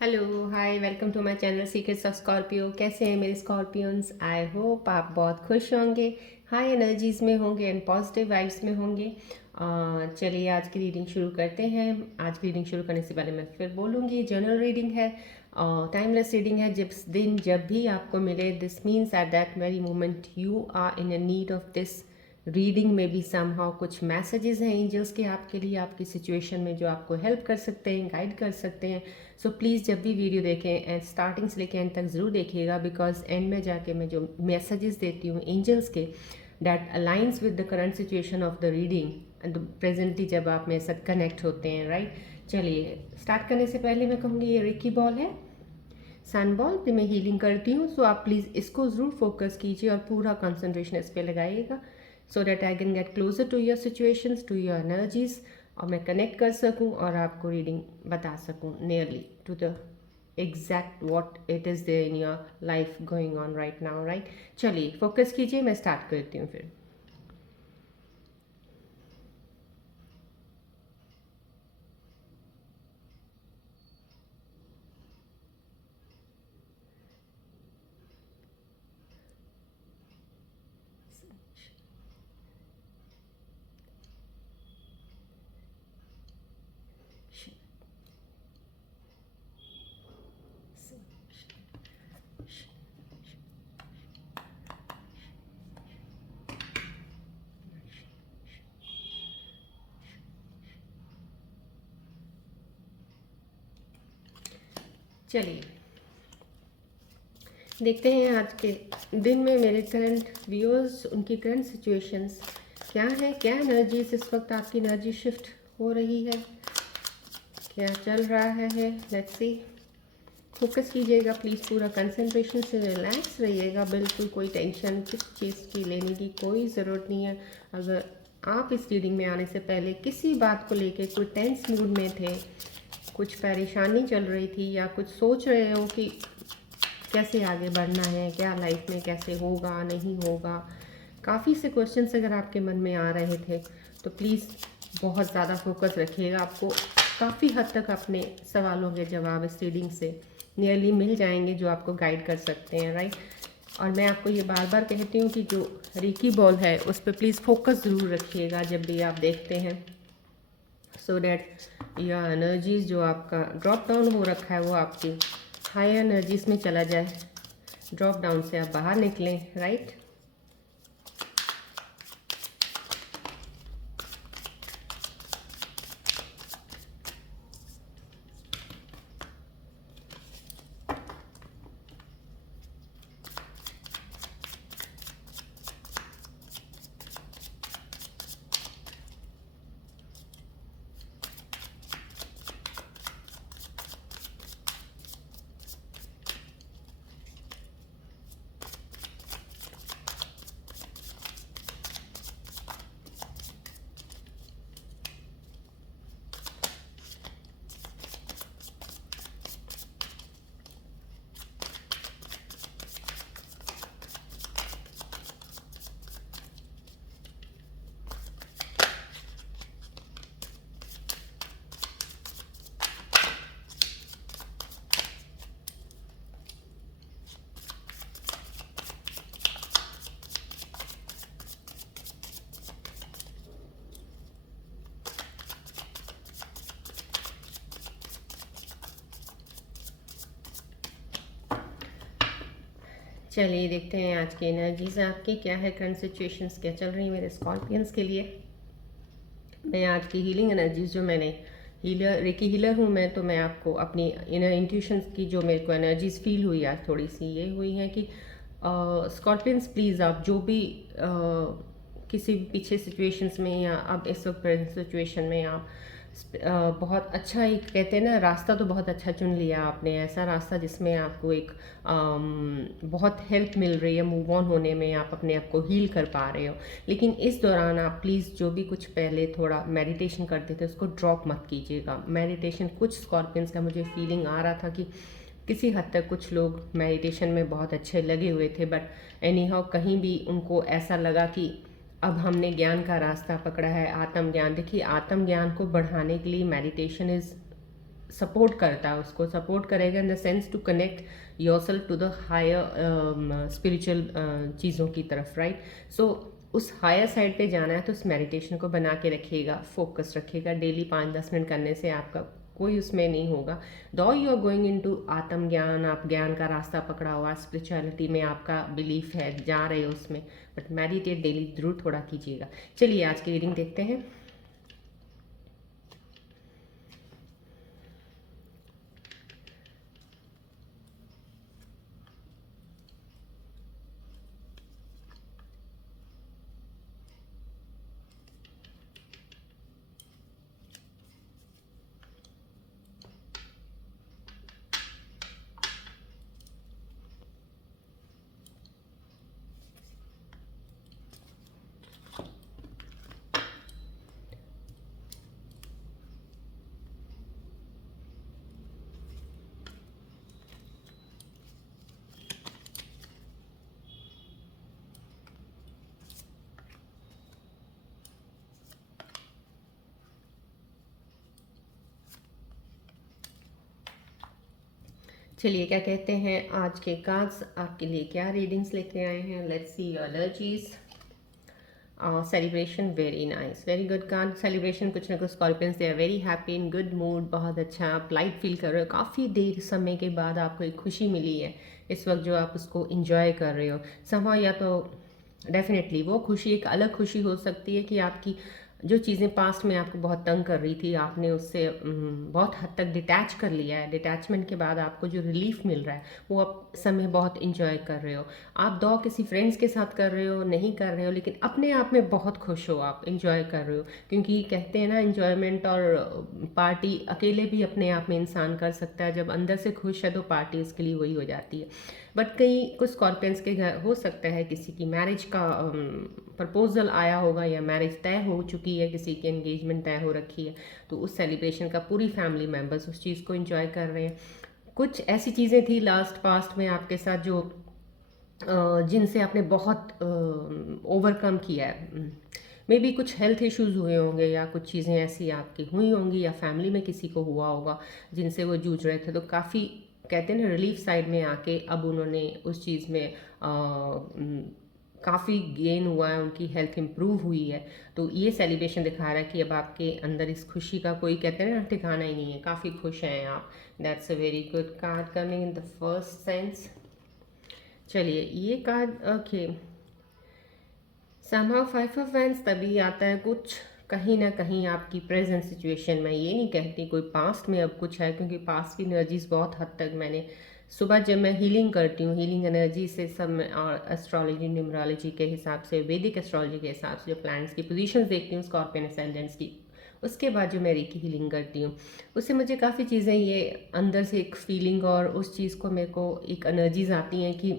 Hello hi welcome to my channel secrets of Scorpio. कैसे हैं मेरे स्कॉर्पियंस? आई होप आप बहुत खुश होंगे, हाई एनर्जीज में होंगे एंड पॉजिटिव वाइब्स में होंगे। चलिए आज की रीडिंग शुरू करते हैं। आज की रीडिंग शुरू करने से पहले मैं फिर बोलूँगी, जनरल रीडिंग है, टाइमलेस रीडिंग है। जब भी आपको मिले, this means at that very moment you are in a need of this reading में भी समहाउ कुछ मैसेजेस हैं एंजल्स के आपके लिए, आपकी सिचुएशन में, जो आपको हेल्प कर सकते हैं, गाइड कर सकते हैं। सो प्लीज़ जब भी वीडियो देखें एंड स्टार्टिंग से लेकर एंड तक ज़रूर देखिएगा, बिकॉज एंड में जाके मैं जो मैसेजेस देती हूँ एंजल्स के, that aligns with the current situation of the reading and presently जब आप मेरे साथ कनेक्ट होते हैं, राइट। चलिए स्टार्ट करने से पहले मैं कहूँगी, ये रिकी बॉल है, सन बॉल पे मैं हीलिंग करती हूँ। सो आप प्लीज़ इसको ज़रूर फोकस कीजिए और पूरा कंसंट्रेशन इस पर लगाइएगा, so that I can get closer to your situations, to your energies, और मैं कनेक्ट कर सकूँ और आपको रीडिंग बता सकूँ nearly to the exact what it is there in your life going on right now, right. चलिए फोकस कीजिए, मैं स्टार्ट करती हूँ फिर। चलिए देखते हैं आज के दिन में मेरे करंट व्यूअर्स, उनकी करंट सिचुएशंस क्या है, क्या एनर्जीज इस वक्त आपकी एनर्जी शिफ्ट हो रही है, क्या चल रहा है। Let's see. फोकस कीजिएगा प्लीज़, पूरा कंसंट्रेशन से रिलैक्स रहिएगा, बिल्कुल कोई टेंशन किस चीज़ की लेने की कोई ज़रूरत नहीं है। अगर आप इस रीडिंग में आने से पहले किसी बात को लेके कोई टेंस मूड में थे, कुछ परेशानी चल रही थी, या कुछ सोच रहे हो कि कैसे आगे बढ़ना है, क्या लाइफ में कैसे होगा नहीं होगा, काफ़ी से क्वेश्चंस अगर आपके मन में आ रहे थे, तो प्लीज़ बहुत ज़्यादा फोकस रखिएगा। आपको काफ़ी हद तक अपने सवालों के जवाब इस रीडिंग से नियरली मिल जाएंगे, जो आपको गाइड कर सकते हैं, राइट। और मैं आपको ये बार बार कहती हूँ कि जो रिकी बॉल है उस पर प्लीज़ फोकस ज़रूर रखिएगा जब भी आप देखते हैं, सो डैट यह एनर्जीज जो आपका ड्रॉप डाउन हो रखा है वो आपकी हाई एनर्जीज में चला जाए, ड्रॉप डाउन से आप बाहर निकलें, राइट। चलिए देखते हैं आज की एनर्जीज आपकी क्या है, करंट सिचुएशंस क्या चल रही है मेरे स्कॉर्पियंस के लिए। मैं आज की हीलिंग एनर्जीज, जो मैंने हीलर, रेकी हीलर हूँ मैं, तो मैं आपको अपनी इनर इंट्यूशंस की जो मेरे को एनर्जीज फील हुई आज, थोड़ी सी ये हुई है कि स्कॉर्पियंस प्लीज़ आप जो भी किसी भी पीछे सिचुएशंस में या अब इस वक्त प्रेजेंट सिचुएशन में आप बहुत अच्छा ही कहते हैं ना, रास्ता तो बहुत अच्छा चुन लिया आपने, ऐसा रास्ता जिसमें आपको एक बहुत हेल्प मिल रही है मूव ऑन होने में, आप अपने आप को हील कर पा रहे हो। लेकिन इस दौरान आप प्लीज़ जो भी कुछ पहले थोड़ा मेडिटेशन करते थे उसको ड्रॉप मत कीजिएगा। मेडिटेशन, कुछ स्कॉर्पियंस का मुझे फीलिंग आ रहा था कि किसी हद तक कुछ लोग मेडिटेशन में बहुत अच्छे लगे हुए थे, बट एनी हाउ कहीं भी उनको ऐसा लगा कि अब हमने ज्ञान का रास्ता पकड़ा है, आत्मज्ञान। देखिए आत्मज्ञान को बढ़ाने के लिए मेडिटेशन इज़ सपोर्ट करता है, उसको सपोर्ट करेगा in the sense to connect your self to the higher spiritual चीज़ों की तरफ, राइट। सो उस हायर साइड पे जाना है तो उस मेडिटेशन को बना के रखिएगा, फोकस रखिएगा। डेली 5-10 मिनट करने से आपका कोई उसमें नहीं होगा। दो यू आर गोइंग इनटू आत्मज्ञान, आप ज्ञान का रास्ता पकड़ा हुआ, स्पिरिचुअलिटी में आपका बिलीफ है, जा रहे हो उसमें, बट मेडिटेट डेली जरूर थोड़ा कीजिएगा। चलिए आज की रीडिंग देखते हैं। चलिए क्या कहते हैं आज के कार्ड्स आपके लिए, क्या रीडिंग्स लेके आए हैं। Let's see your energies. Celebration, very nice, very good card. Celebration, कुछ ना कुछ scorpions they are very happy, in good mood, बहुत अच्छा, आप लाइट फील कर रहे हो। काफ़ी देर समय के बाद आपको एक खुशी मिली है इस वक्त जो आप उसको इंजॉय कर रहे हो समहाउ। या तो डेफिनेटली वो खुशी एक अलग खुशी हो सकती है कि आपकी जो चीज़ें पास्ट में आपको बहुत तंग कर रही थी, आपने उससे बहुत हद तक डिटैच कर लिया है। डिटैचमेंट के बाद आपको जो रिलीफ मिल रहा है वो आप समय बहुत इंजॉय कर रहे हो। आप दो किसी फ्रेंड्स के साथ कर रहे हो, नहीं कर रहे हो, लेकिन अपने आप में बहुत खुश हो, आप इंजॉय कर रहे हो। क्योंकि कहते हैं ना, इंजॉयमेंट और पार्टी अकेले भी अपने आप में इंसान कर सकता है, जब अंदर से खुश है तो पार्टी उसके लिए वही हो जाती है। बट कई कुछ स्कॉर्पियंस के घर हो सकता है किसी की मैरिज का प्रपोजल आया होगा या मैरिज तय हो चुकी है, किसी की एंगेजमेंट तय हो रखी है, तो उस सेलिब्रेशन का पूरी फैमिली मेम्बर्स उस चीज़ को एंजॉय कर रहे हैं। कुछ ऐसी चीज़ें थी लास्ट पास्ट में आपके साथ जो जिनसे आपने बहुत ओवरकम किया है। मे बी कुछ हेल्थ इश्यूज हुए होंगे या कुछ चीज़ें ऐसी आपकी हुई होंगी या फैमिली में किसी को हुआ होगा जिनसे वो जूझ रहे थे, तो काफ़ी कहते हैं ना रिलीफ साइड में आके अब उन्होंने उस चीज़ में काफ़ी गेन हुआ है, उनकी हेल्थ इम्प्रूव हुई है। तो ये सेलिब्रेशन दिखा रहा है कि अब आपके अंदर इस खुशी का कोई कहते हैं ना ठिकाना ही नहीं है, काफ़ी खुश हैं आप। That's a very good card coming in the first sense. चलिए ये card, okay, somehow 5 of wands तभी आता है कुछ कहीं ना कहीं आपकी प्रेजेंट सिचुएशन में। ये नहीं कहती कोई पास्ट में अब कुछ है, क्योंकि पास्ट की एनर्जीज बहुत हद तक मैंने सुबह जब मैं हीलिंग करती हूँ, हीलिंग एनर्जी से सब मैं और एस्ट्रोलॉजी न्यूमरोलॉजी के हिसाब से, वैदिक एस्ट्रोलॉजी के हिसाब से जो प्लैनेट्स की पोजीशंस देखती हूँ स्कॉर्पियन असेंडेंट्स की, उसके बाद जो मैं रेकी हीलिंग करती हूँ उससे मुझे काफ़ी चीज़ें ये अंदर से एक फीलिंग और उस चीज़ को मेरे को एक एनर्जीज आती हैं कि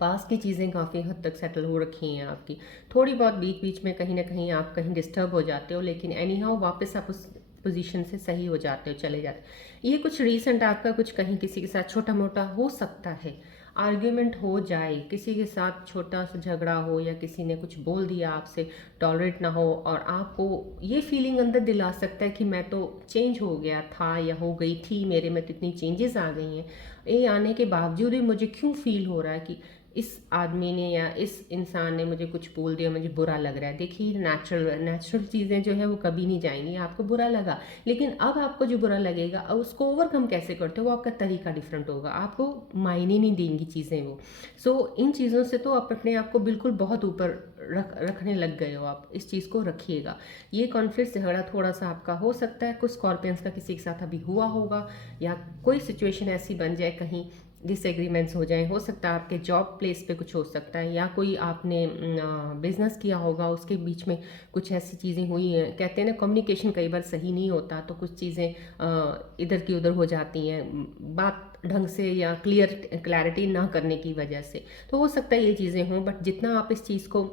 पास की चीज़ें काफ़ी हद तक सेटल हो रखी हैं आपकी। थोड़ी बहुत बीच बीच में कहीं ना कहीं आप कहीं डिस्टर्ब हो जाते हो, लेकिन एनी हाउ वापस आप उस पोजीशन से सही हो जाते हो, चले जाते हो। ये कुछ रीसेंट आपका कुछ कहीं किसी के साथ छोटा मोटा हो सकता है, आर्ग्यूमेंट हो जाए, किसी के साथ छोटा सा झगड़ा हो या किसी ने कुछ बोल दिया आपसे, टॉलरेट ना हो, और आपको ये फीलिंग अंदर दिला सकता है कि मैं तो चेंज हो गया था या हो गई थी, मेरे में तो इतनी चेंजेस आ गई हैं, ये आने के बावजूद भी मुझे क्यों फील हो रहा है कि इस आदमी ने या इस इंसान ने मुझे कुछ बोल दिया, मुझे बुरा लग रहा है। देखिए नेचुरल चीज़ें जो है वो कभी नहीं जाएंगी, आपको बुरा लगा, लेकिन अब आपको जो बुरा लगेगा अब उसको ओवरकम कैसे करते हो वो आपका तरीका डिफरेंट होगा, आपको मायने नहीं देंगी चीज़ें वो। सो इन चीज़ों से तो आप अपने आप को बिल्कुल बहुत ऊपर रखने लग गए हो, आप इस चीज़ को रखिएगा। ये कॉन्फ्लिक्ट झगड़ा थोड़ा सा आपका हो सकता है, कुछ स्कॉर्पियंस का किसी के साथ अभी हुआ होगा, या कोई सिचुएशन ऐसी बन जाए कहीं डिसएग्रीमेंट्स हो जाएं, हो सकता है आपके जॉब प्लेस पे कुछ हो सकता है, या कोई आपने बिजनेस किया होगा उसके बीच में कुछ ऐसी चीज़ें हुई हैं। कहते हैं ना कम्युनिकेशन कई बार सही नहीं होता, तो कुछ चीज़ें इधर की उधर हो जाती हैं, बात ढंग से या क्लैरिटी ना करने की वजह से, तो हो सकता है ये चीज़ें हों। बट जितना आप इस चीज़ को,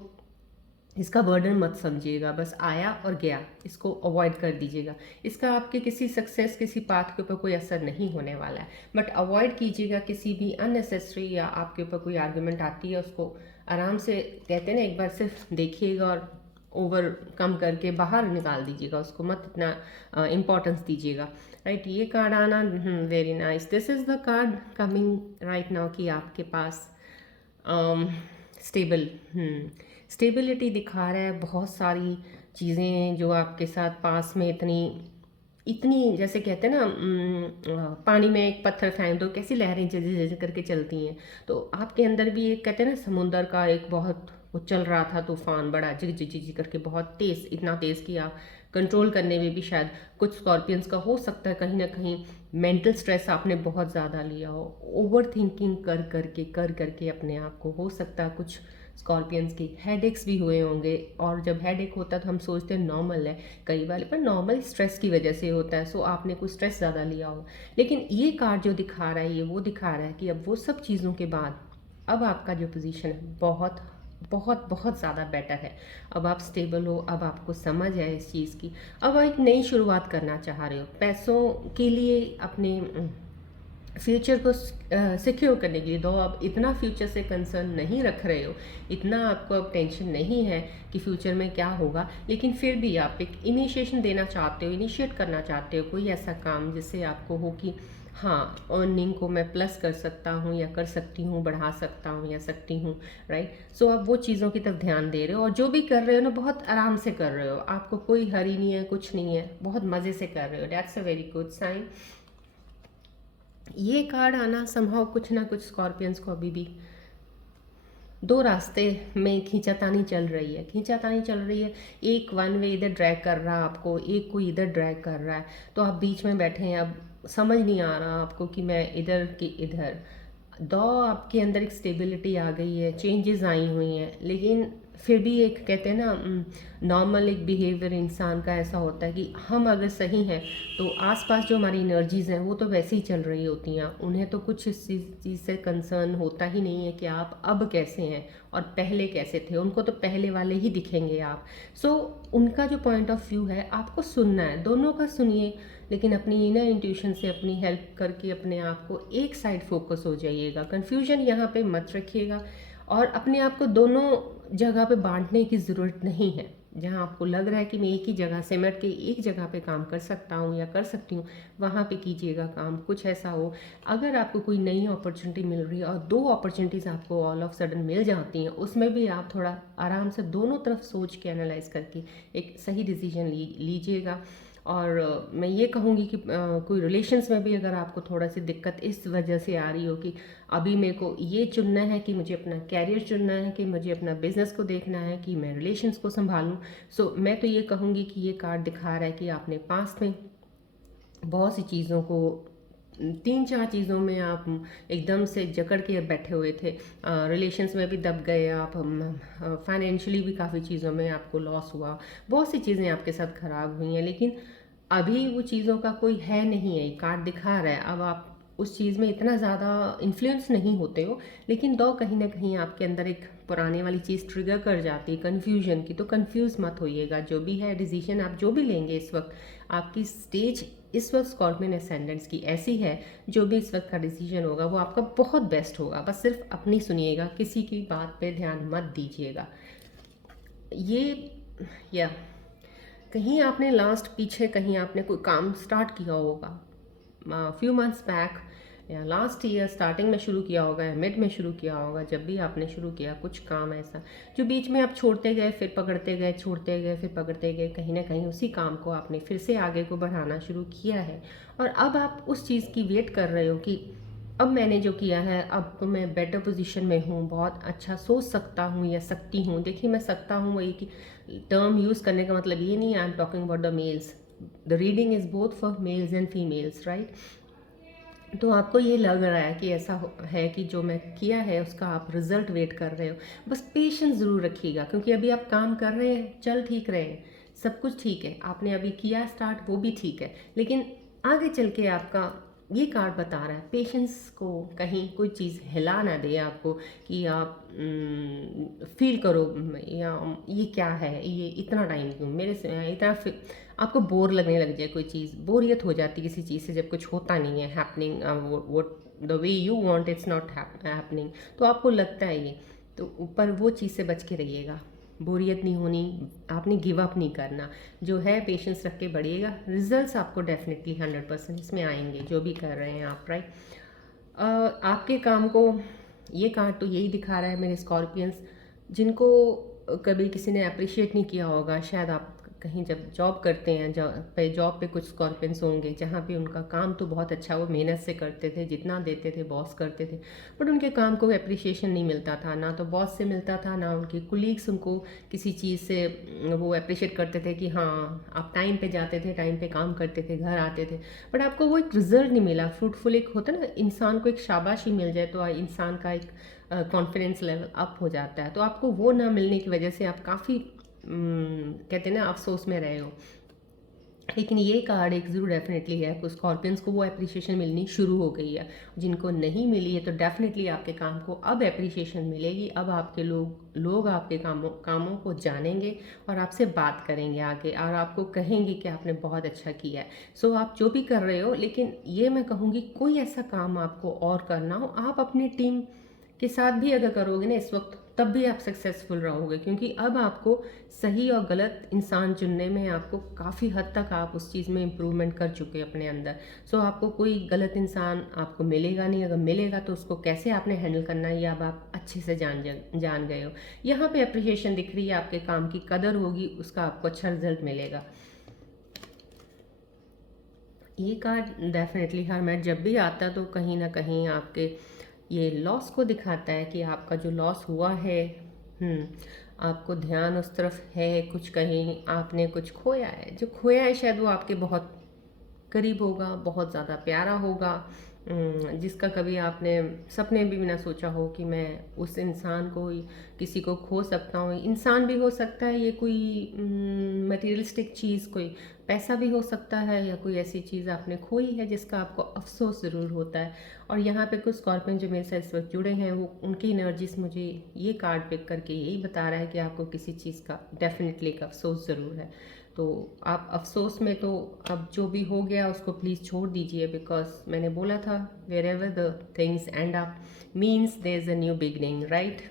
इसका बर्डन मत समझिएगा, बस आया और गया, इसको अवॉइड कर दीजिएगा। इसका आपके किसी सक्सेस, किसी पाथ के ऊपर कोई असर नहीं होने वाला है, बट अवॉइड कीजिएगा किसी भी अननेसेसरी, या आपके ऊपर कोई आर्गुमेंट आती है उसको आराम से कहते हैं ना एक बार सिर्फ देखिएगा और ओवरकम करके बाहर निकाल दीजिएगा उसको, मत इतना इम्पोर्टेंस दीजिएगा, राइट। ये कार्ड आना, very nice. This is the card coming right now कि आपके पास स्टेबल स्टेबिलिटी दिखा रहा है। बहुत सारी चीज़ें हैं जो आपके साथ पास में इतनी इतनी, जैसे कहते हैं ना, पानी में एक पत्थर फेंक दो, कैसी लहरें जैसे जैसे करके चलती हैं। तो आपके अंदर भी एक, कहते हैं ना, समुंदर का एक बहुत वो चल रहा था तूफान, बड़ा जिग जिग जिग करके, बहुत तेज़, इतना तेज़ कि आप कंट्रोल करने में भी शायद कुछ स्कॉर्पियंस का हो सकता है कहीं ना कहीं मेंटल स्ट्रेस आपने बहुत ज़्यादा लिया हो, ओवर थिंकिंग कर करके अपने आप को, हो सकता है कुछ स्कॉर्पियंस की हेडेक्स भी हुए होंगे। और जब हेडेक होता है तो हम सोचते हैं नॉर्मल है, कई बार पर नॉर्मल स्ट्रेस की वजह से होता है। सो आपने कुछ स्ट्रेस ज़्यादा लिया हो। लेकिन ये कार्ड जो दिखा रहा है, ये वो दिखा रहा है कि अब वो सब चीज़ों के बाद अब आपका जो पोजीशन है बहुत बहुत बहुत ज़्यादा बेटर है। अब आप स्टेबल हो, अब आपको समझ है इस चीज़ की, अब आप एक नई शुरुआत करना चाह रहे हो पैसों के लिए, अपने फ्यूचर को सिक्योर करने के लिए। दो आप इतना फ्यूचर से कंसर्न नहीं रख रहे हो, इतना आपको अब टेंशन नहीं है कि फ्यूचर में क्या होगा, लेकिन फिर भी आप एक इनिशिएशन देना चाहते हो, इनिशिएट करना चाहते हो कोई ऐसा काम जिससे आपको हो कि हाँ, अर्निंग को मैं प्लस कर सकता हूँ या कर सकती हूँ, बढ़ा सकता हूँ या सकती हूँ, राइट। सो आप वो चीज़ों की तरफ ध्यान दे रहे हो, और जो भी कर रहे हो ना, बहुत आराम से कर रहे हो, आपको कोई हरी नहीं है, कुछ नहीं है, बहुत मज़े से कर रहे हो। That's a very good sign. ये कार्ड आना समहाउ कुछ ना कुछ स्कॉर्पियंस को अभी भी दो रास्ते में खींचातानी चल रही है, खींचातानी चल रही है। एक वन वे इधर ड्रैग कर रहा है आपको, एक कोई इधर ड्रैग कर रहा है, तो आप बीच में बैठे हैं। अब समझ नहीं आ रहा आपको कि मैं इधर कि इधर। दो आपके अंदर एक स्टेबिलिटी आ गई है, चेंजेस आई हुई हैं, लेकिन फिर भी एक, कहते हैं ना, नॉर्मल एक बिहेवियर इंसान का ऐसा होता है कि हम अगर सही हैं तो आसपास जो हमारी एनर्जीज़ हैं वो तो वैसे ही चल रही होती हैं, उन्हें तो कुछ इस चीज़ से कंसर्न होता ही नहीं है कि आप अब कैसे हैं और पहले कैसे थे। उनको तो पहले वाले ही दिखेंगे आप। सो उनका जो पॉइंट ऑफ व्यू है आपको सुनना है, दोनों का सुनिए, लेकिन अपनी इनर इंट्यूशन से अपनी हेल्प करके अपने आप को एक साइड फोकस हो जाइएगा। कन्फ्यूजन यहाँ पे मत रखिएगा, और अपने आप को दोनों जगह पे बांटने की ज़रूरत नहीं है। जहाँ आपको लग रहा है कि मैं एक ही जगह सिमट के एक जगह पे काम कर सकता हूँ या कर सकती हूँ, वहाँ पे कीजिएगा काम। कुछ ऐसा हो, अगर आपको कोई नई अपॉर्चुनिटी मिल रही है और दो अपॉर्चुनिटीज़ आपको ऑल ऑफ सडन मिल जाती हैं, उसमें भी आप थोड़ा आराम से दोनों तरफ सोच के एनालाइज करके एक सही डिसीजन लीजिएगा। और मैं ये कहूँगी कि कोई रिलेशंस में भी अगर आपको थोड़ा सी दिक्कत इस वजह से आ रही हो कि अभी मेरे को ये चुनना है कि मुझे अपना कैरियर चुनना है, कि मुझे अपना बिजनेस को देखना है, कि मैं रिलेशंस को संभालूं, सो मैं तो ये कहूँगी कि ये कार्ड दिखा रहा है कि आपने पास में बहुत सी चीज़ों को, तीन चार चीज़ों में आप एकदम से जकड़ के बैठे हुए थे। रिलेशंस में भी दब गए आप, फाइनेंशियली भी काफ़ी चीज़ों में आपको लॉस हुआ, बहुत सी चीज़ें आपके साथ ख़राब हुई हैं, लेकिन अभी वो चीज़ों का कोई है नहीं है। कार्ड दिखा रहा है अब आप उस चीज़ में इतना ज़्यादा इन्फ्लुएंस नहीं होते हो, लेकिन दो कहीं ना कहीं आपके अंदर एक पुराने वाली चीज़ ट्रिगर कर जाती है कन्फ्यूजन की। तो कन्फ्यूज़ मत होइएगा, जो भी है डिसीजन आप जो भी लेंगे इस वक्त, आपकी स्टेज इस वक्त स्कॉर्पियन असेंडेंट्स की ऐसी है, जो भी इस वक्त का डिसीजन होगा वो आपका बहुत बेस्ट होगा। बस सिर्फ अपनी सुनिएगा, किसी की बात पे ध्यान मत दीजिएगा। ये, या कहीं आपने लास्ट पीछे कहीं आपने कोई काम स्टार्ट किया होगा फ्यू मंथ्स बैक, या लास्ट ईयर स्टार्टिंग में शुरू किया होगा या मिड में शुरू किया होगा। जब भी आपने शुरू किया कुछ काम ऐसा जो बीच में आप छोड़ते गए, फिर पकड़ते गए, छोड़ते गए, फिर पकड़ते गए, कहीं ना कहीं उसी काम को आपने फिर से आगे को बढ़ाना शुरू किया है, और अब आप उस चीज़ की वेट कर रहे हो कि अब मैंने जो किया है, अब तो मैं बेटर पोजीशन में हूँ, बहुत अच्छा सोच सकता हूँ या सकती हूँ। देखिए, मैं सकता हूँ वही कि टर्म यूज़ करने का मतलब ये नहीं, I am talking about the mails, the reading is both for mails and females, right. तो आपको ये लग रहा है कि ऐसा है कि जो मैं किया है उसका आप रिजल्ट वेट कर रहे हो। बस पेशेंस ज़रूर रखिएगा, क्योंकि अभी आप काम कर रहे हैं, चल ठीक रहे हैं, सब कुछ ठीक है, आपने अभी किया स्टार्ट वो भी ठीक है, लेकिन आगे चल के आपका ये कार्ड बता रहा है पेशेंस को कहीं कोई चीज़ हिला ना दे आपको, कि आप फील करो या ये क्या है, ये इतना टाइम क्यों मेरे से इतना, आपको बोर लगने लग जाए कोई चीज़, बोरियत हो जाती है किसी चीज़ से जब कुछ होता नहीं है हैपनिंग, वो the way you want it's not happening, तो आपको लगता है ये, तो ऊपर वो चीज़ से बच के रहिएगा। बोरियत नहीं होनी, आपने गिव अप नहीं करना, जो है पेशेंस रख के बढ़िएगा, रिजल्ट्स आपको डेफिनेटली 100% इसमें आएंगे जो भी कर रहे हैं आप, राइट। आपके काम को ये कार्ड तो यही दिखा रहा है मेरे स्कॉर्पियंस, जिनको कभी किसी ने अप्रिशिएट नहीं किया होगा, शायद आप कहीं जब जॉब करते हैं, जॉब पे कुछ स्कॉर्पियंस होंगे जहाँ पे उनका काम तो बहुत अच्छा, वो मेहनत से करते थे, जितना देते थे बॉस करते थे, बट उनके काम को अप्रिशिएशन नहीं मिलता था, ना तो बॉस से मिलता था, ना उनके कुलीग्स उनको किसी चीज़ से वो अप्रिशिएट करते थे कि हाँ आप टाइम पे जाते थे, टाइम पे काम करते थे, घर आते थे, बट आपको वो एक रिजल्ट नहीं मिला फ्रूटफुल। एक होता है ना, इंसान को एक शाबाशी मिल जाए तो इंसान का एक कॉन्फिडेंस लेवल अप हो जाता है, तो आपको वो ना मिलने की वजह से आप काफ़ी कहते हैं ना अफसोस में रहे हो। लेकिन ये कार्ड एक ज़रूर डेफिनेटली है कि स्कॉर्पियंस को वो अप्रिशिएशन मिलनी शुरू हो गई है, जिनको नहीं मिली है तो डेफिनेटली आपके काम को अब अप्रिशिएशन मिलेगी। अब आपके लोग आपके कामों को जानेंगे और आपसे बात करेंगे आगे, और आपको कहेंगे कि आपने बहुत अच्छा किया है। सो आप जो भी कर रहे हो, लेकिन ये मैं कहूँगी कोई ऐसा काम आपको और करना हो, आप अपनी टीम के साथ भी अगर करोगे ना इस वक्त, तब भी आप सक्सेसफुल रहोगे, क्योंकि अब आपको सही और गलत इंसान चुनने में आपको काफ़ी हद तक आप उस चीज़ में इम्प्रूवमेंट कर चुके हैं अपने अंदर। सो आपको कोई गलत इंसान आपको मिलेगा नहीं, अगर मिलेगा तो उसको कैसे आपने हैंडल करना है ये अब आप अच्छे से जान गए हो। यहाँ पे अप्रिशिएशन दिख रही है, आपके काम की कदर होगी, उसका आपको अच्छा रिजल्ट मिलेगा। ये कार्ड डेफिनेटली हर मैच जब भी आता है तो कहीं ना कहीं आपके ये लॉस को दिखाता है कि आपका जो लॉस हुआ है, आपको ध्यान उस तरफ है, कुछ कहीं आपने कुछ खोया है, जो खोया है शायद वो आपके बहुत करीब होगा, बहुत ज़्यादा प्यारा होगा, जिसका कभी आपने सपने भी ना सोचा हो कि मैं उस इंसान को, किसी को खो सकता हूँ। इंसान भी हो सकता है, ये कोई मटेरियलिस्टिक चीज़, कोई पैसा भी हो सकता है, या कोई ऐसी चीज़ आपने खोई है जिसका आपको अफसोस ज़रूर होता है। और यहाँ पे कुछ स्कॉर्पियन जो मेरे साथ इस वक्त जुड़े हैं, वो उनकी एनर्जीज मुझे ये कार्ड पिक करके यही बता रहा है कि आपको किसी चीज़ का डेफिनेटली एक अफसोस ज़रूर है। तो आप अफसोस में, तो अब जो भी हो गया उसको प्लीज़ छोड़ दीजिए, बिकॉज मैंने बोला था wherever the things end up means there is a new beginning, right.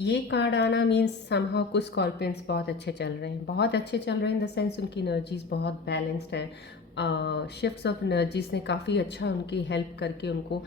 ये कार्ड आना मीन्स समहाउ कुछ स्कॉर्पियंस बहुत अच्छे चल रहे हैं, बहुत अच्छे चल रहे हैं इन द सेंस उनकी एनर्जीज बहुत बैलेंस्ड हैं। शिफ्ट्स ऑफ एनर्जीज ने काफ़ी अच्छा उनकी हेल्प करके उनको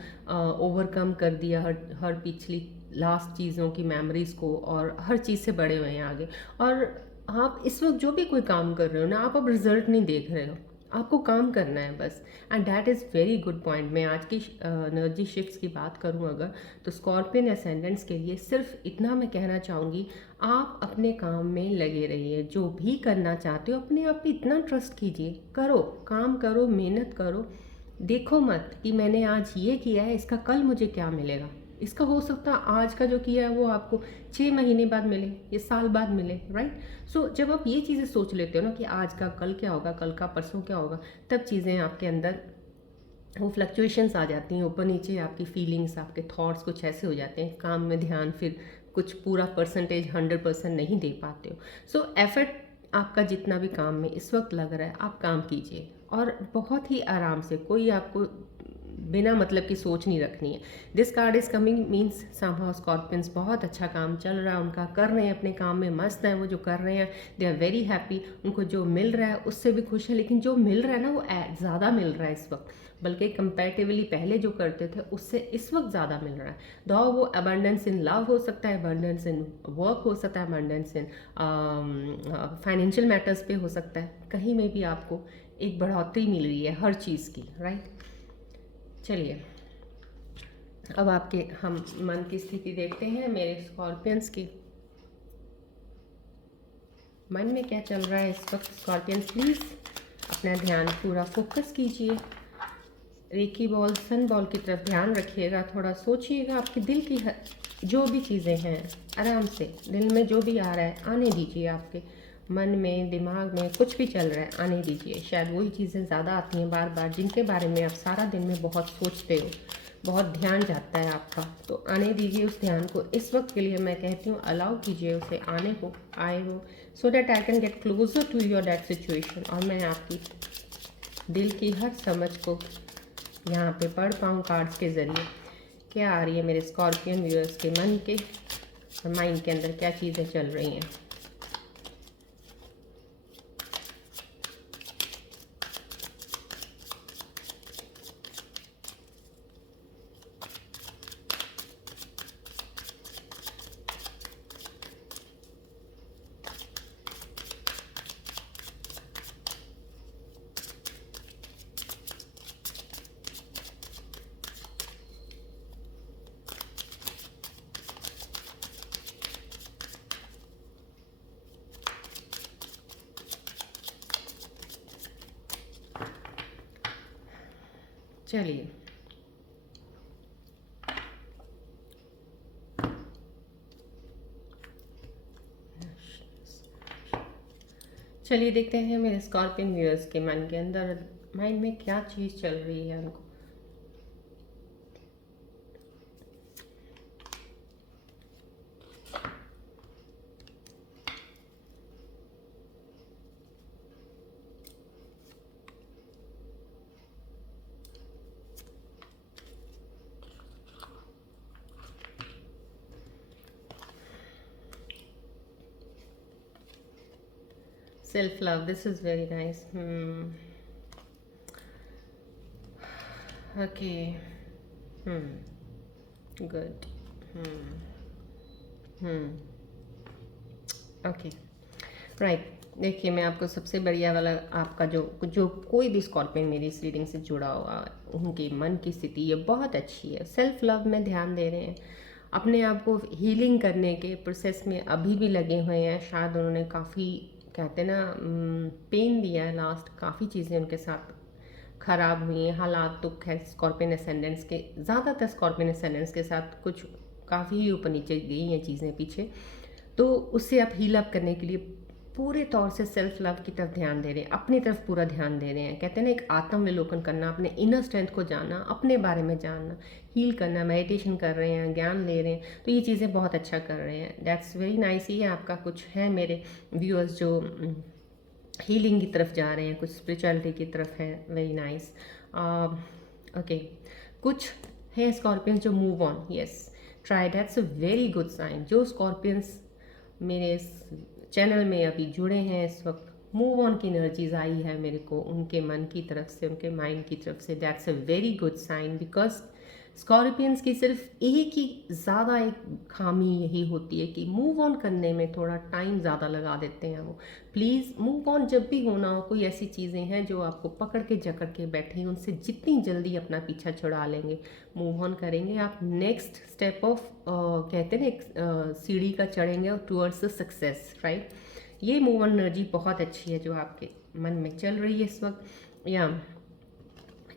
ओवरकम कर दिया हर पिछली लास्ट चीज़ों की मेमोरीज को, और हर चीज़ से बड़े हुए हैं आगे। और आप इस वक्त जो भी कोई काम कर रहे हो ना, आप अब रिजल्ट नहीं देख रहे हो, आपको काम करना है बस, and that is very good point. मैं आज की एनर्जी शिफ्ट्स की बात करूं अगर, तो स्कॉर्पियन असेंडेंट्स के लिए सिर्फ इतना मैं कहना चाहूँगी, आप अपने काम में लगे रहिए, जो भी करना चाहते हो अपने आप पे इतना ट्रस्ट कीजिए, करो, काम करो, मेहनत करो, देखो मत कि मैंने आज ये किया है इसका कल मुझे क्या मिलेगा। इसका हो सकता है आज का जो किया है वो आपको 6 महीने बाद मिले या साल बाद मिले, राइट। सो जब आप ये चीज़ें सोच लेते हो ना कि आज का कल क्या होगा, कल का परसों क्या होगा, तब चीज़ें आपके अंदर वो फ्लक्चुएशंस आ जाती हैं, ऊपर नीचे आपकी फीलिंग्स, आपके थॉट्स कुछ ऐसे हो जाते हैं, काम में ध्यान फिर कुछ पूरा परसेंटेज 100% नहीं दे पाते हो। सो एफर्ट आपका जितना भी काम में इस वक्त लग रहा है, आप काम कीजिए, और बहुत ही आराम से, कोई आपको बिना मतलब की सोच नहीं रखनी है। This card is coming means somehow scorpions बहुत अच्छा काम चल रहा है उनका, कर रहे हैं अपने काम में मस्त हैं, वो जो कर रहे हैं दे आर वेरी हैप्पी, उनको जो मिल रहा है उससे भी खुश है, लेकिन जो मिल रहा है ना वो ज़्यादा मिल रहा है इस वक्त, बल्कि कंपैरेटिवली पहले जो करते थे उससे इस वक्त ज़्यादा मिल रहा है। दो वो अबंडेंस इन लव हो सकता है, अबंडेंस इन वर्क हो सकता है, अबंडेंस इन फाइनेंशियल मैटर्स पे हो सकता है, कहीं में भी आपको एक बढ़ोतरी मिल रही है हर चीज़ की, राइट। चलिए अब आपके हम मन की स्थिति देखते हैं मेरे स्कॉर्पियंस की, मन में क्या चल रहा है इस वक्त। स्कॉर्पियंस प्लीज़ अपना ध्यान पूरा फोकस कीजिए, रेकी बॉल, सन बॉल की तरफ ध्यान रखिएगा, थोड़ा सोचिएगा, आपके दिल की जो भी चीज़ें हैं आराम से दिल में जो भी आ रहा है आने दीजिए, आपके मन में दिमाग में कुछ भी चल रहा है आने दीजिए। शायद वही चीज़ें ज़्यादा आती हैं बार बार जिनके बारे में आप सारा दिन में बहुत सोचते हो, बहुत ध्यान जाता है आपका, तो आने दीजिए उस ध्यान को। इस वक्त के लिए मैं कहती हूँ अलाउ कीजिए उसे आने को, आए हो, so that I can get closer to your that situation, और मैं आपकी दिल की हर समझ को यहाँ पे पढ़ पाऊँ कार्ड्स के ज़रिए। क्या आ रही है मेरे स्कॉर्पियन व्यूअर्स के मन के और माइंड के अंदर, क्या चीज़ें चल रही हैं। चलिए चलिए देखते हैं मेरे स्कॉर्पियन व्यूअर्स के मन के अंदर, माइंड में क्या चीज़ चल रही है उनको। Self love, this is very nice. Okay. Good. Okay, right. देखिए मैं आपको सबसे बढ़िया वाला, आपका जो जो कोई भी स्कॉर्पियन मेरी इस रीडिंग से जुड़ा हुआ, उनके मन की स्थिति ये बहुत अच्छी है। सेल्फ लव में ध्यान दे रहे हैं, अपने आप को हीलिंग करने के प्रोसेस में अभी भी लगे हुए हैं। शायद उन्होंने काफ़ी, कहते हैं ना, पेन दिया है लास्ट, काफ़ी चीज़ें उनके साथ ख़राब हुई हैं। हालात तो खैर स्कॉर्पियन असेंडेंट्स के, ज़्यादातर स्कॉर्पियन असेंडेंट्स के साथ कुछ काफ़ी ही ऊपर नीचे गई हैं चीज़ें पीछे। तो उससे आप हील अप करने के लिए पूरे तौर से सेल्फ लव की तरफ ध्यान दे रहे हैं, अपनी तरफ पूरा ध्यान दे रहे हैं। कहते हैं ना, एक आत्मविलोकन करना, अपने इनर स्ट्रेंथ को जानना, अपने बारे में जानना, हील करना, मेडिटेशन कर रहे हैं, ज्ञान ले रहे हैं, तो ये चीज़ें बहुत अच्छा कर रहे हैं। That's very nice. ये आपका कुछ है मेरे व्यूअर्स जो हीलिंग की तरफ जा रहे हैं, कुछ स्पिरिचुअलिटी की तरफ है। Very nice. ओके, कुछ है स्कॉर्पियंस जो move on, yes, try, that's a very good sign. जो स्कॉर्पियंस मेरे चैनल में अभी जुड़े हैं इस वक्त, मूव ऑन की एनर्जीज आई है मेरे को उनके मन की तरफ से, उनके माइंड की तरफ से। That's a very good sign, because scorpions की सिर्फ एक ही ज़्यादा एक खामी यही होती है कि मूव ऑन करने में थोड़ा टाइम ज़्यादा लगा देते हैं वो। प्लीज़ मूव ऑन जब भी होना हो, कोई ऐसी चीज़ें हैं जो आपको पकड़ के जकड़ के बैठे हैं, उनसे जितनी जल्दी अपना पीछा छुड़ा लेंगे, मूव ऑन करेंगे, आप नेक्स्ट स्टेप ऑफ, कहते हैं ना, एक सीढ़ी का चढ़ेंगे टूवर्ड्स द सक्सेस, राइट। ये मूव ऑन एनर्जी बहुत अच्छी है जो आपके मन में चल रही है इस वक्त। या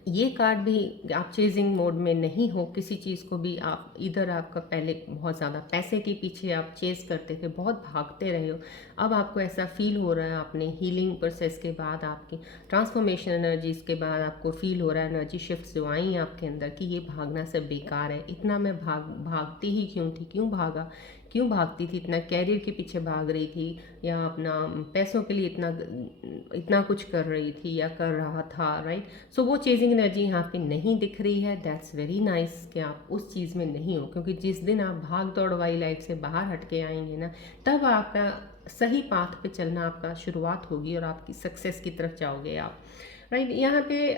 ये कार्ड भी, आप चेजिंग मोड में नहीं हो किसी चीज़ को भी। आप इधर, आपका पहले बहुत ज़्यादा पैसे के पीछे आप चेज़ करते थे, बहुत भागते रहे हो, अब आपको ऐसा फील हो रहा है, आपने हीलिंग प्रोसेस के बाद, आपकी ट्रांसफॉर्मेशन एनर्जीज के बाद आपको फील हो रहा है, एनर्जी शिफ्ट्स जो आई हैं आपके अंदर, कि ये भागना सब बेकार है। इतना मैं भागती ही क्यों थी, क्यों भागती थी, इतना कैरियर के पीछे भाग रही थी, या अपना पैसों के लिए इतना कुछ कर रही थी या कर रहा था, राइट। सो वो चेजिंग एनर्जी यहाँ पे नहीं दिख रही है। दैट्स वेरी नाइस कि आप उस चीज़ में नहीं हो, क्योंकि जिस दिन आप भाग दौड़ वाली लाइफ से बाहर हट के आएंगे ना, तब आपका सही पाथ पे चलना आपका शुरुआत होगी और आपकी सक्सेस की तरफ जाओगे आप, राइट। यहाँ पे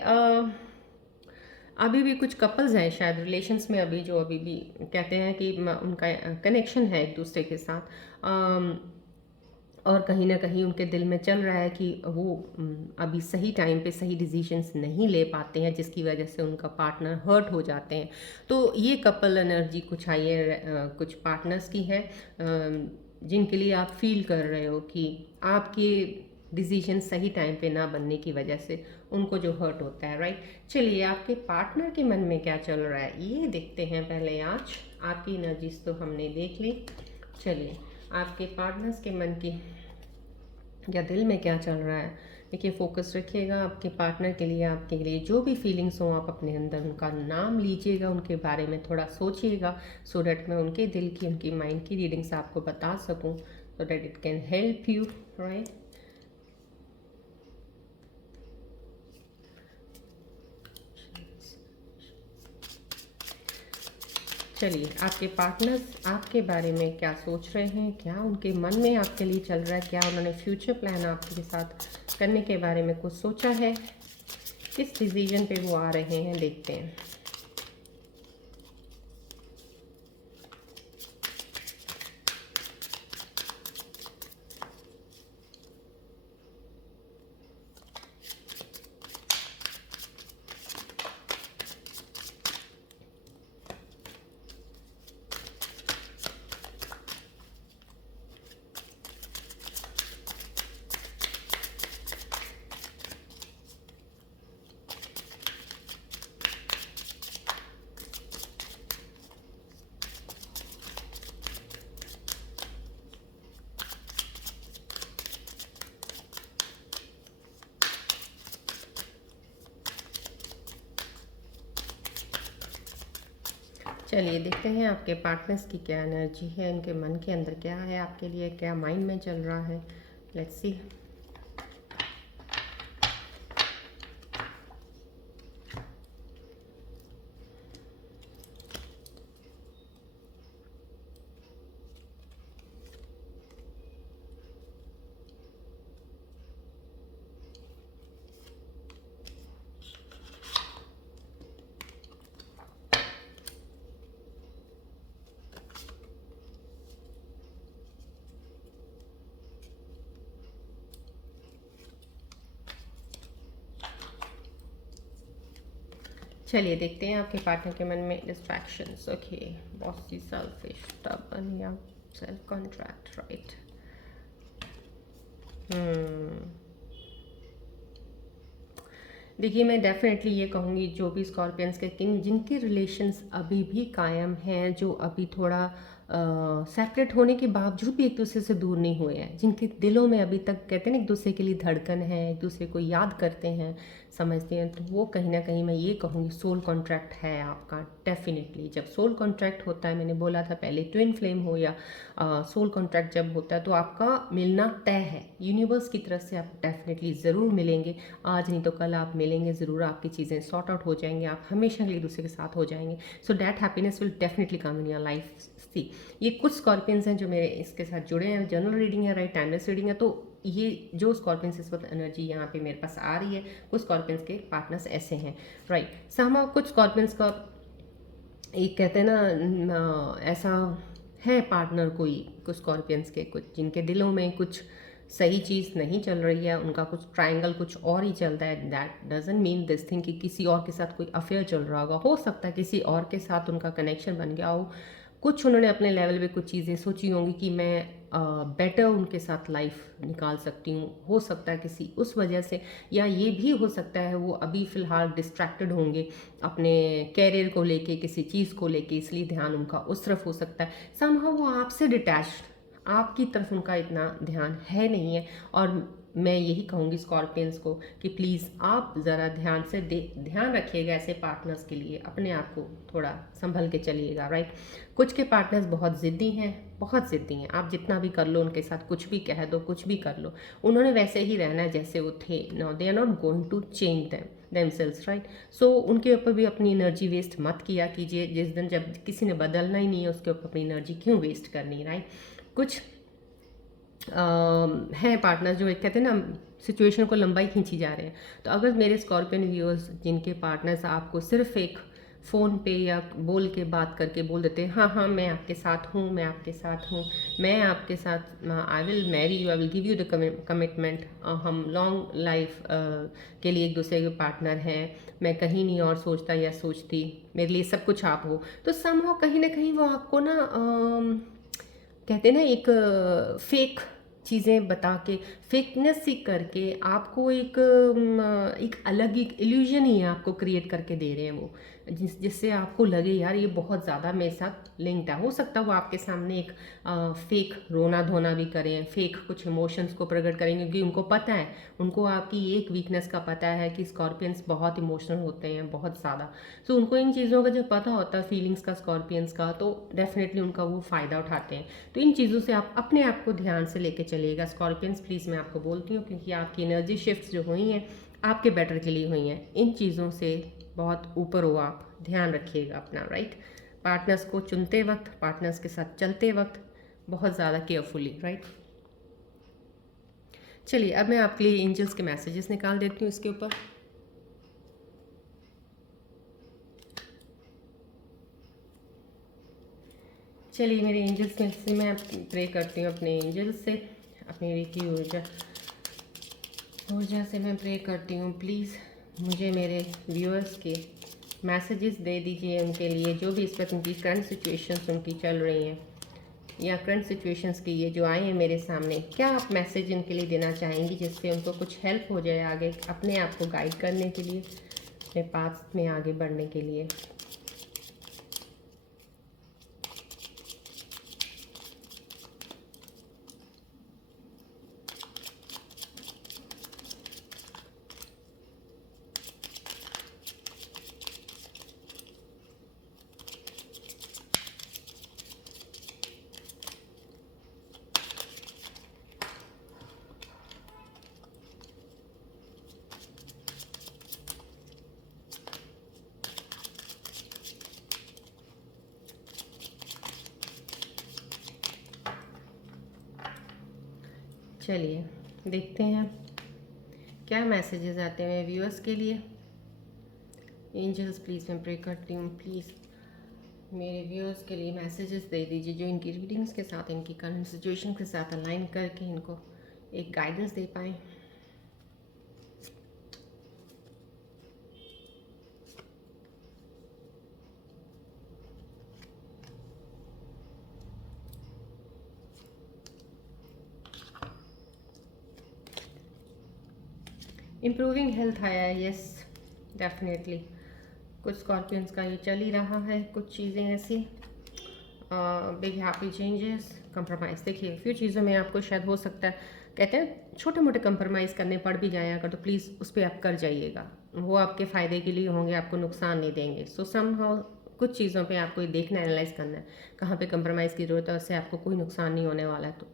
अभी भी कुछ कपल्स हैं शायद रिलेशंस में अभी, जो अभी भी कहते हैं कि उनका कनेक्शन है एक दूसरे के साथ, और कहीं ना कहीं उनके दिल में चल रहा है कि वो अभी सही टाइम पे सही डिसीजंस नहीं ले पाते हैं, जिसकी वजह से उनका पार्टनर हर्ट हो जाते हैं। तो ये कपल एनर्जी कुछ आई है, कुछ पार्टनर्स की है, जिनके लिए आप फील कर रहे हो कि आपके डिसीजन सही टाइम पे ना बनने की वजह से उनको जो हर्ट होता है, राइट। चलिए आपके पार्टनर के मन में क्या चल रहा है ये देखते हैं पहले। आज आपकी एनर्जीज तो हमने देख ली, चलिए आपके पार्टनर्स के मन की या दिल में क्या चल रहा है। देखिए फोकस रखिएगा आपके पार्टनर के लिए, आपके लिए जो भी फीलिंग्स हो आप अपने अंदर उनका नाम लीजिएगा, उनके बारे में थोड़ा सोचिएगा, सो डैट मैं उनके दिल की, उनकी माइंड की रीडिंग्स आपको बता सकूं, so that it can help you, right. चलिए आपके पार्टनर्स आपके बारे में क्या सोच रहे हैं, क्या उनके मन में आपके लिए चल रहा है, क्या उन्होंने फ्यूचर प्लान आपके साथ करने के बारे में कुछ सोचा है, किस डिसीजन पे वो आ रहे हैं, देखते हैं। चलिए देखते हैं आपके पार्टनर्स की क्या एनर्जी है, इनके मन के अंदर क्या है आपके लिए, क्या माइंड में चल रहा है। Let's see. चलिए देखते हैं आपके पार्टनर के मन में distractions. Okay, bossy, selfish, stubborn या सेल्फ कॉन्ट्रैक्ट, राइट। देखिए मैं डेफिनेटली ये कहूँगी जो भी स्कॉर्पियंस के किन जिनके रिलेशंस अभी भी कायम हैं, जो अभी थोड़ा सेपरेट होने के बावजूद भी एक दूसरे से दूर नहीं हुए हैं, जिनके दिलों में अभी तक कहते हैं ना एक दूसरे के लिए धड़कन है, एक दूसरे को याद करते हैं, समझते हैं, तो वो कहीं ना कहीं मैं ये कहूँगी सोल कॉन्ट्रैक्ट है आपका। डेफिनेटली जब सोल कॉन्ट्रैक्ट होता है, मैंने बोला था पहले, ट्विन फ्लेम हो या सोल कॉन्ट्रैक्ट जब होता है तो आपका मिलना तय है। यूनिवर्स की तरफ से आप डेफिनेटली ज़रूर मिलेंगे, आज नहीं तो कल आप मिलेंगे ज़रूर, आपकी चीज़ें सॉर्ट आउट हो जाएंगे, आप हमेशा एक दूसरे के साथ हो जाएंगे। So that happiness will definitely come in your life. See, ये कुछ स्कॉर्पियंस हैं जो मेरे इसके साथ जुड़े हैं, जनरल रीडिंग है, राइट, टाइमलेस रीडिंग है। तो ये जो स्कॉर्पियंस इस वक्त एनर्जी यहाँ पे मेरे पास आ रही है, कुछ स्कॉर्पियंस के पार्टनर्स ऐसे हैं, राइट। समा कुछ स्कॉर्पियंस का एक कहते हैं ना ऐसा है पार्टनर कोई, कुछ स्कॉर्पियंस के कुछ जिनके दिलों में कुछ सही चीज़ नहीं चल रही है, उनका कुछ ट्रायंगल कुछ और ही चलता है। That doesn't mean this thing कि किसी और के साथ कोई अफेयर चल रहा होगा, हो सकता है किसी और के साथ उनका कनेक्शन बन गया हो, कुछ उन्होंने अपने लेवल पे कुछ चीज़ें सोची होंगी कि मैं बेटर उनके साथ लाइफ निकाल सकती हूँ, हो सकता है किसी उस वजह से, या ये भी हो सकता है वो अभी फ़िलहाल डिस्ट्रैक्टेड होंगे अपने कैरियर को लेके, किसी चीज़ को लेके, इसलिए ध्यान उनका उस तरफ हो सकता है। समहाउ वो आपसे डिटैच्ड, आपकी तरफ उनका इतना ध्यान है नहीं है। और मैं यही कहूँगी स्कॉर्पियंस को कि प्लीज़ आप ज़रा ध्यान से ध्यान रखिएगा ऐसे पार्टनर्स के लिए, अपने आप को थोड़ा संभल के चलिएगा, राइट। कुछ के पार्टनर्स बहुत ज़िद्दी हैं, बहुत ज़िद्दी हैं, आप जितना भी कर लो उनके साथ, कुछ भी कह दो, कुछ भी कर लो, उन्होंने वैसे ही रहना है जैसे वो थे। No, they are not going to change themselves, right. So उनके ऊपर भी अपनी एनर्जी वेस्ट मत किया कीजिए। जिस दिन जब किसी ने बदलना ही नहीं है उसके ऊपर अपनी एनर्जी क्यों वेस्ट करनी, राइट। कुछ हैं पार्टनर जो एक कहते हैं ना सिचुएशन को लंबाई खींची जा रहे हैं। तो अगर मेरे स्कॉर्पियन व्यूअर्स जिनके पार्टनर्स आपको सिर्फ एक फ़ोन पे या बोल के बात करके बोल देते हैं हाँ हाँ मैं आपके साथ हूँ, मैं आपके साथ हूँ, मैं आपके साथ, I will marry you, I will give you the commitment, हम लॉन्ग लाइफ के लिए एक दूसरे के पार्टनर हैं, मैं कहीं नहीं और सोचता या सोचती, मेरे लिए सब कुछ आप हो, तो समहाउ कहीं ना कहीं वो आपको ना कहते हैं ना एक फेक चीज़ें बता के, फेकनेस सी करके आपको एक अलग एक इल्यूजन ही है आपको क्रिएट करके दे रहे हैं वो, जिससे आपको लगे यार ये बहुत ज़्यादा मेरे साथ लिंक्ड है। हो सकता है वो आपके सामने एक फेक रोना धोना भी करें, फेक कुछ इमोशंस को प्रकट करेंगे, क्योंकि उनको पता है, उनको आपकी एक वीकनेस का पता है कि स्कॉर्पियंस बहुत इमोशनल होते हैं, बहुत ज़्यादा। सो उनको इन चीज़ों का जब पता होता है फीलिंग्स का स्कॉर्पियंस का, तो डेफिनेटली उनका वो फ़ायदा उठाते हैं। तो इन चीज़ों से आप अपने आप को ध्यान से लेके चलिएगा स्कॉर्पियंस, प्लीज़ मैं आपको बोलती हूँ, क्योंकि आपकी एनर्जी शिफ्ट्स जो हुई हैं आपके बेटर के लिए हुई हैं। इन चीज़ों से बहुत ऊपर हो आप, ध्यान रखिएगा अपना, राइट। पार्टनर्स को चुनते वक्त, पार्टनर्स के साथ चलते वक्त बहुत ज़्यादा केयरफुली, राइट। चलिए अब मैं आपके लिए एंजल्स के मैसेजेस निकाल देती हूँ इसके ऊपर। चलिए मेरे एंजल्स में से मैं प्रे करती हूँ अपने एंजल्स से, अपनी रेकी ऊर्जा से मैं प्रे करती हूँ। प्लीज़ मुझे मेरे व्यूअर्स के मैसेजेस दे दीजिए उनके लिए, जो भी इस वक्त उनकी करंट सिचुएशंस उनकी चल रही हैं, या करंट सिचुएशंस की ये जो आए हैं मेरे सामने, क्या आप मैसेज इनके लिए देना चाहेंगी जिससे उनको कुछ हेल्प हो जाए आगे अपने आप को गाइड करने के लिए, अपने पाथ में आगे बढ़ने के लिए। चलिए देखते हैं क्या मैसेजेस आते हैं व्यूअर्स के लिए। एंजल्स प्लीज़, मैं प्रे करती हूँ, प्लीज़ मेरे व्यूअर्स के लिए मैसेजेस दे दीजिए जो इनकी रीडिंग्स के साथ, इनकी करंट सिचुएशन के साथ अलाइन करके इनको एक गाइडेंस दे पाएँ। इम्प्रूविंग हेल्थ आया है, यस डेफिनेटली। कुछ स्कॉर्पियंस का ये चल ही रहा है, कुछ चीज़ें ऐसी बिग हैप्पी चेंजेस, कंप्रोमाइज़। देखिए फ्यू चीज़ों में आपको शायद हो सकता है, कहते हैं छोटे मोटे कंप्रोमाइज़ करने पड़ भी जाए अगर, तो प्लीज़ उस पर आप कर जाइएगा, वो आपके फ़ायदे के लिए होंगे, आपको नुकसान नहीं देंगे। सो समहाउ कुछ चीज़ों पे आपको ये देखना, एनालाइज करना है कहाँ पे कंप्रोमाइज़ की ज़रूरत है, उससे आपको कोई नुकसान नहीं होने वाला है, तो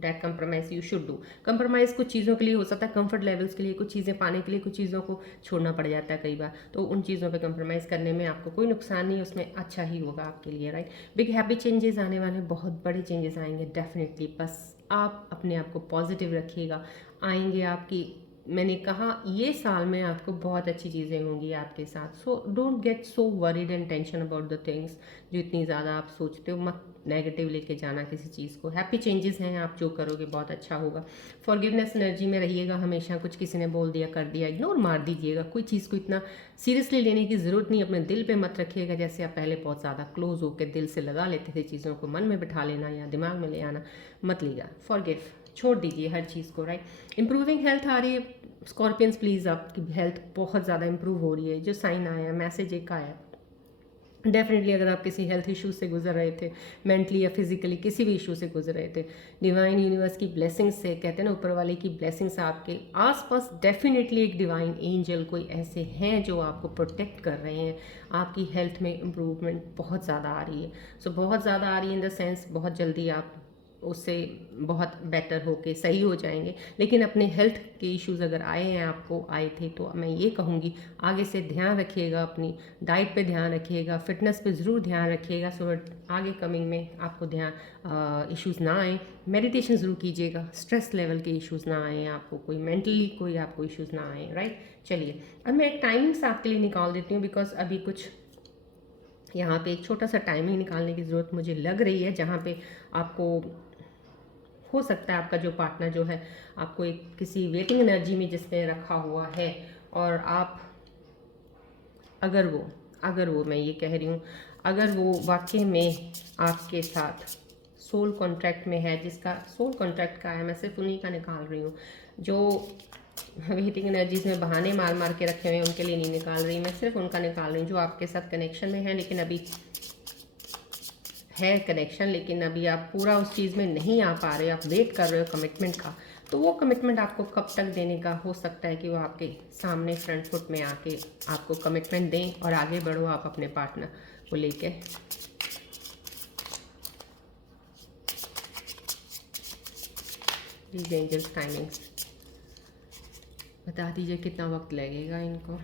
that compromise you should do. Compromise कुछ चीज़ों के लिए हो सकता है, कंफर्ट लेवल्स के लिए, कुछ चीज़ें पाने के लिए कुछ चीज़ों को छोड़ना पड़ जाता है कई बार, तो उन चीज़ों पे कंप्रोमाइज़ करने में आपको कोई नुकसान नहीं, उसमें अच्छा ही होगा आपके लिए, राइट। बिग हैप्पी चेंजेस आने वाले, बहुत बड़े चेंजेस आएंगे डेफिनेटली, बस आप अपने आप को पॉजिटिव रखिएगा, आएंगे आपकी। मैंने कहा ये साल में आपको बहुत अच्छी चीज़ें होंगी आपके साथ। So don't get so worried and tension about the things, जो इतनी ज़्यादा आप सोचते हो, मत नेगेटिव लेके जाना किसी चीज़ को। हैप्पी चेंजेस हैं, आप जो करोगे बहुत अच्छा होगा। फॉरगिवनेस एनर्जी में रहिएगा हमेशा, कुछ किसी ने बोल दिया कर दिया इग्नोर मार दीजिएगा, कोई चीज़ को इतना सीरियसली लेने की ज़रूरत नहीं, अपने दिल पे मत रखिएगा। जैसे आप पहले बहुत ज़्यादा क्लोज होकर दिल से लगा लेते थे चीज़ों को, मन में बिठा लेना या दिमाग में ले आना मत लीजिएगा, फॉरगिव, छोड़ दीजिए हर चीज़ को, राइट। इंप्रूविंग हेल्थ आ रही है स्कॉर्पियंस, प्लीज़ आपकी हेल्थ बहुत ज़्यादा इंप्रूव हो रही है। जो साइन आया है, मैसेज एक आया है, डेफिनेटली अगर आप किसी हेल्थ इशू से गुजर रहे थे, मेंटली या फिजिकली किसी भी इशू से गुजर रहे थे, डिवाइन यूनिवर्स की ब्लेसिंग्स से, कहते हैं ना ऊपर वाले की ब्लेसिंग्स आपके आसपास, डेफिनेटली एक डिवाइन एंजल कोई ऐसे हैं जो आपको प्रोटेक्ट कर रहे हैं। आपकी हेल्थ में इम्प्रूवमेंट बहुत ज़्यादा आ रही है। सो बहुत ज़्यादा आ रही है इन द सेंस बहुत जल्दी आप उससे बहुत बेटर होके सही हो जाएंगे। लेकिन अपने हेल्थ के इश्यूज़ अगर आए हैं, आपको आए थे, तो मैं ये कहूँगी आगे से ध्यान रखिएगा, अपनी डाइट पे ध्यान रखिएगा, फिटनेस पे ज़रूर ध्यान रखिएगा, सो आगे कमिंग में आपको ध्यान इश्यूज़ ना आए। मेडिटेशन ज़रूर कीजिएगा, स्ट्रेस लेवल के इश्यूज़ ना आए आपको, कोई मेंटली कोई आपको इश्यूज़ ना आए, राइट। चलिए अब मैं एक टाइमिंग्स आपके लिए निकाल देती हूँ, बिकॉज अभी कुछ यहाँ पे एक छोटा सा टाइमिंग निकालने की ज़रूरत मुझे लग रही है, जहाँ पे आपको हो सकता है आपका जो पार्टनर जो है आपको एक किसी वेटिंग एनर्जी में जिसने रखा हुआ है, और आप अगर वो मैं ये कह रही हूँ, अगर वो वाकई में आपके साथ सोल कॉन्ट्रैक्ट में है, जिसका सोल कॉन्ट्रैक्ट का है, मैं सिर्फ उन्हीं का निकाल रही हूँ। जो वेटिंग एनर्जीज में बहाने मार मार के रखे हुए हैं उनके लिए नहीं निकाल रही, मैं सिर्फ उनका निकाल रही हूँ जो आपके साथ कनेक्शन में है, लेकिन अभी है कनेक्शन, लेकिन अभी आप पूरा उस चीज़ में नहीं आ पा रहे, आप वेट कर रहे हो कमिटमेंट का। तो वो कमिटमेंट आपको कब तक देने का, हो सकता है कि वो आपके सामने फ्रंट फुट में आके आपको कमिटमेंट दें और आगे बढ़ो आप अपने पार्टनर को लेके। प्लीज एंजल्स टाइमिंग्स बता दीजिए कितना वक्त लगेगा इनको।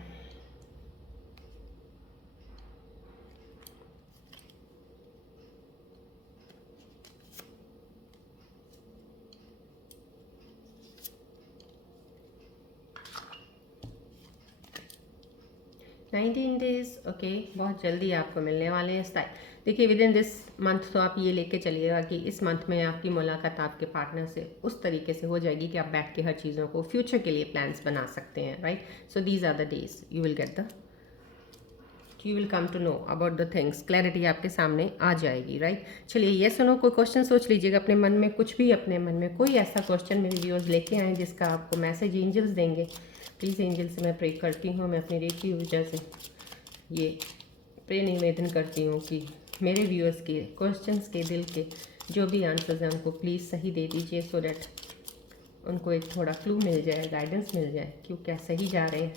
नाइनटीन डेज, ओके, बहुत जल्दी आपको मिलने वाले हैं स्टाइल। देखिए विद इन दिस मंथ तो आप ये लेके चलिएगा कि इस मंथ में आपकी मुलाकात आपके पार्टनर से उस तरीके से हो जाएगी कि आप बैठ के हर चीज़ों को फ्यूचर के लिए प्लान्स बना सकते हैं, right. So these are the days you will get the, you will come to know about the things, clarity आपके सामने आ जाएगी, राइट। चलिए ये सुनो, कोई क्वेश्चन सोच लीजिएगा अपने मन में, कुछ भी अपने मन में कोई ऐसा क्वेश्चन मेरे व्यूअर्स लेके आए जिसका आपको मैसेज एंजल्स देंगे। प्लीज़ एंजल से मैं प्रे करती हूँ, मैं अपनी रेखी ऊर्जा से ये प्रे निवेदन करती हूँ कि मेरे व्यूअर्स के क्वेश्चंस के दिल के जो भी आंसर्स हैं उनको प्लीज़ सही दे दीजिए, सो डैट उनको एक थोड़ा क्लू मिल जाए, गाइडेंस मिल जाए क्यों क्या सही जा रहे हैं।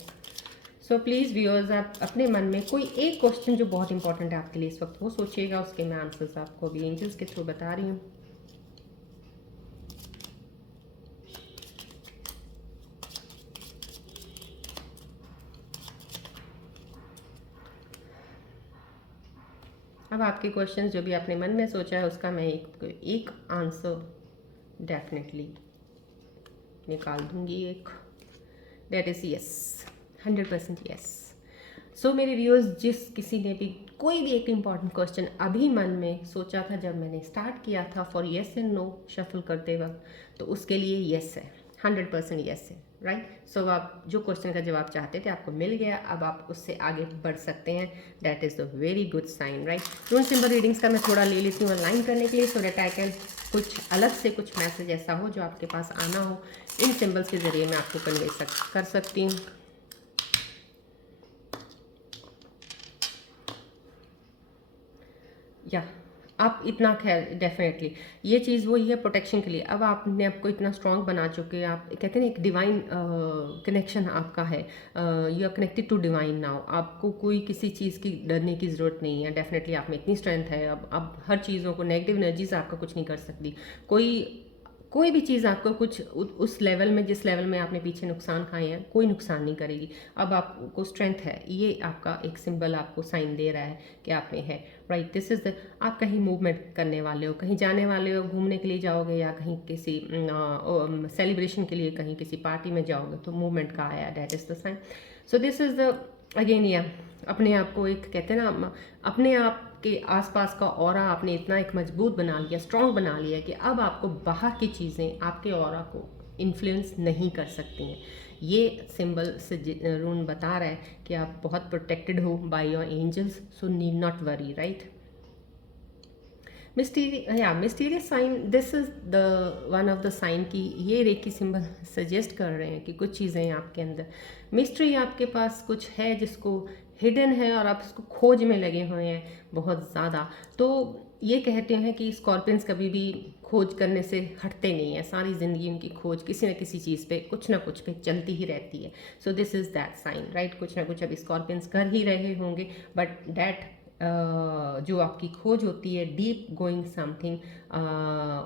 सो प्लीज़ व्यूअर्स आप अपने मन में कोई एक क्वेश्चन जो बहुत इंपॉर्टेंट है आपके लिए इस वक्त, वो सोचिएगा, उसके मैं आंसर्स आपको अभी एंजल्स के थ्रू बता रही हूँ। अब आपके क्वेश्चंस जो भी आपने मन में सोचा है उसका मैं एक आंसर डेफिनेटली निकाल दूंगी एक, दैट इज़ यस, 100% यस। सो मेरे व्यूअर्स, जिस किसी ने भी कोई भी एक इम्पॉर्टेंट क्वेश्चन अभी मन में सोचा था जब मैंने स्टार्ट किया था for yes and no shuffle करते वक्त, तो उसके लिए येस है, 100% येस है, राइट। सो आप जो क्वेश्चन का जवाब चाहते थे आपको मिल गया, अब आप उससे आगे बढ़ सकते हैं, that is the very good sign, right. Rune symbol readings का मैं थोड़ा ले लेती हूँ अलाइन करने के लिए, सो दैट आई कैन कुछ अलग से कुछ मैसेज ऐसा हो जो आपके पास आना हो, इन सिंबल्स के ज़रिए मैं आपको कन्वे कर सकती हूँ। या आप इतना खैर डेफिनेटली ये चीज़ वही है प्रोटेक्शन के लिए। अब आपने आपको इतना स्ट्रांग बना चुके हैं, आप कहते हैं ना एक डिवाइन कनेक्शन आपका है, you are connected to divine now. आपको कोई किसी चीज़ की डरने की ज़रूरत नहीं है, डेफिनेटली आप में इतनी स्ट्रेंथ है। अब हर चीज़ों को, नेगेटिव एनर्जीज आपका कुछ नहीं कर सकती। कोई भी चीज़ आपको कुछ उस लेवल में, जिस लेवल में आपने पीछे नुकसान खाए हैं, कोई नुकसान नहीं करेगी। अब आपको स्ट्रेंथ है, ये आपका एक सिंबल आपको साइन दे रहा है कि आप में है, राइट। दिस इज़ द, आप कहीं मूवमेंट करने वाले हो, कहीं जाने वाले हो, घूमने के लिए जाओगे या कहीं किसी सेलिब्रेशन के लिए कहीं किसी पार्टी में जाओगे, तो मूवमेंट का आया, that is the sign. So this is the again, या अपने आप को एक कहते हैं ना, अपने आप के आसपास का ऑरा आपने इतना एक मजबूत बना लिया, स्ट्रॉन्ग बना लिया कि अब आपको बाहर की चीज़ें आपके ऑरा को इन्फ्लुएंस नहीं कर सकती हैं। ये सिंबल से रून बता रहा है कि आप बहुत प्रोटेक्टेड हो by your angels, so need not worry, right. Mysterious sign, this is the one of the sign की ये रेकी सिंबल सजेस्ट कर रहे हैं कि कुछ चीज़ें आपके अंदर मिस्ट्री आपके पास कुछ है जिसको हिडन है और आप इसको खोज में लगे हुए हैं बहुत ज़्यादा। तो ये कहते हैं कि स्कॉर्पियंस कभी भी खोज करने से हटते नहीं है, सारी ज़िंदगी उनकी खोज किसी न किसी चीज़ पे, कुछ ना कुछ पे चलती ही रहती है। So this is that sign, right. कुछ ना कुछ अभी स्कॉर्पियंस कर ही रहे होंगे, बट डैट जो आपकी खोज होती है, डीप गोइंग समथिंग,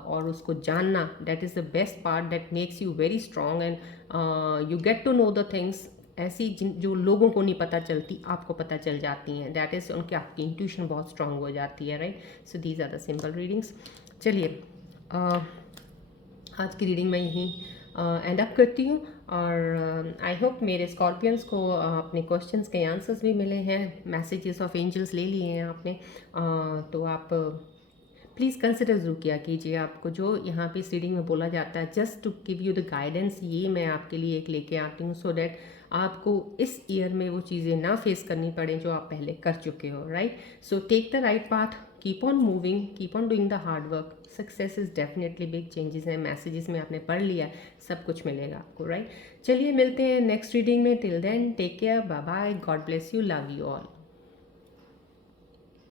और उसको जानना, that is the best part that makes you very strong and you get to know the things ऐसी जो लोगों को नहीं पता चलती, आपको पता चल जाती हैं, दैट इज़ उनकी आपकी इंट्यूशन बहुत स्ट्रांग हो जाती है, right. So these are the simple readings. चलिए आज की रीडिंग मैं यहीं एंड अप करती हूँ, और आई होप मेरे स्कॉर्पियंस को अपने क्वेश्चंस के आंसर्स भी मिले हैं, मैसेजेस ऑफ एंजल्स ले लिए हैं आपने, तो आप प्लीज़ कंसिडर ज़रूर किया कीजिए। आपको जो यहाँ पे इस रीडिंग में बोला जाता है, just to give you the guidance, ये मैं आपके लिए एक लेके आती हूँ, सो डैट आपको इस ईयर में वो चीज़ें ना फेस करनी पड़े जो आप पहले कर चुके हो, right. So take the right path, keep on moving, keep on doing the hard work, success is definitely big. Changes हैं, मैसेजेस में आपने पढ़ लिया, सब कुछ मिलेगा आपको, राइट। चलिए मिलते हैं नेक्स्ट रीडिंग में, till then take care, bye bye, God bless you, love you all.